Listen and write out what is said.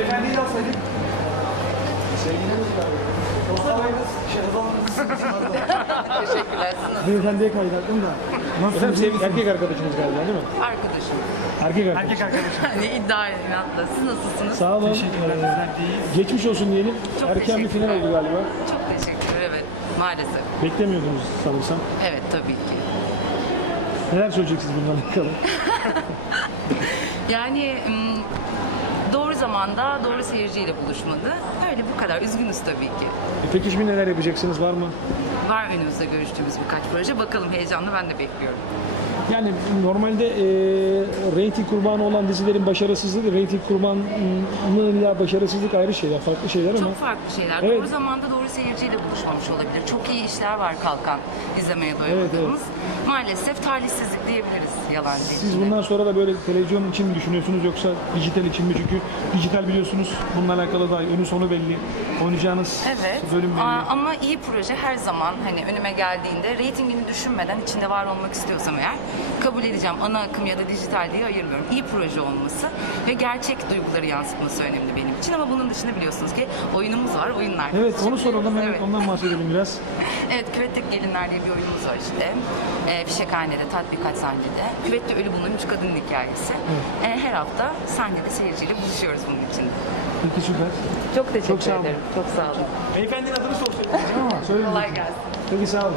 Beyefendiyi de alsaydık. Teşekkürler. Sınıf Beyefendiye kaydattım da. Nasıl? Sevgili erkek arkadaşınız galiba değil mi? arkadaşım. Erkek arkadaş. Erkek arkadaşım. Hani iddia edin atla. Siz nasılsınız? Sağ olun. Teşekkürler. Ee, Bizler deyiz. geçmiş olsun diyelim. Çok Erken bir final teşekkürler. oldu galiba. Çok teşekkür evet. Maalesef. Beklemiyordunuz sanırsam. Evet tabii ki. Neler söyleyeceksiniz bundan bakalım? Yani ım, doğru zamanda doğru seyirciyle buluşmadı. Öyle bu kadar. Üzgünüz tabii ki. E, Peki şimdi neler yapacaksınız? Var mı? Var önümüzde görüştüğümüz birkaç proje. Bakalım heyecanlı ben de bekliyorum. Yani normalde e, reyting kurbanı olan dizilerin başarısızlığı, reyting kurbanıyla başarısızlık ayrı şeyler, farklı şeyler ama Çok farklı şeyler. Evet. Doğru zamanda doğru seyirciyle buluşmamış olabilir. Çok iyi işler var kalkan izlemeye doyamadığımız. Maalesef talihsizlik diyebiliriz yalan değil. siz bundan sonra da böyle televizyon için mi düşünüyorsunuz yoksa dijital için mi? Çünkü dijital biliyorsunuz bununla alakalı da önü sonu belli. Oynayacağınız Evet bölüm belli. Aa, ama iyi proje her zaman hani önüme geldiğinde reytingini düşünmeden içinde var olmak istiyorsam eğer kabul edeceğim. Ana akım ya da dijital diye ayırmıyorum. İyi proje olması ve gerçek duyguları yansıtması önemli benim için ama bunun dışında biliyorsunuz ki oyunumuz var, oyunlar. Evet onu soralım. Evet. Evet. Ondan bahsedelim biraz. Evet, Küvet'teki Gelinler diye bir oyunumuz var işte. E, Fişekhane'de, tatbikat sahnede. Küvet'te ölü bulunan üç kadının hikayesi. E, her hafta sahnede seyirciyle buluşuyoruz bunun için. Peki süper. Çok teşekkür Çok sağ olun. ederim. Çok sağ olun. Beyefendinin adını sorsaydınız. Aa, söyleyin. Kolay gelsin. Peki sağ olun.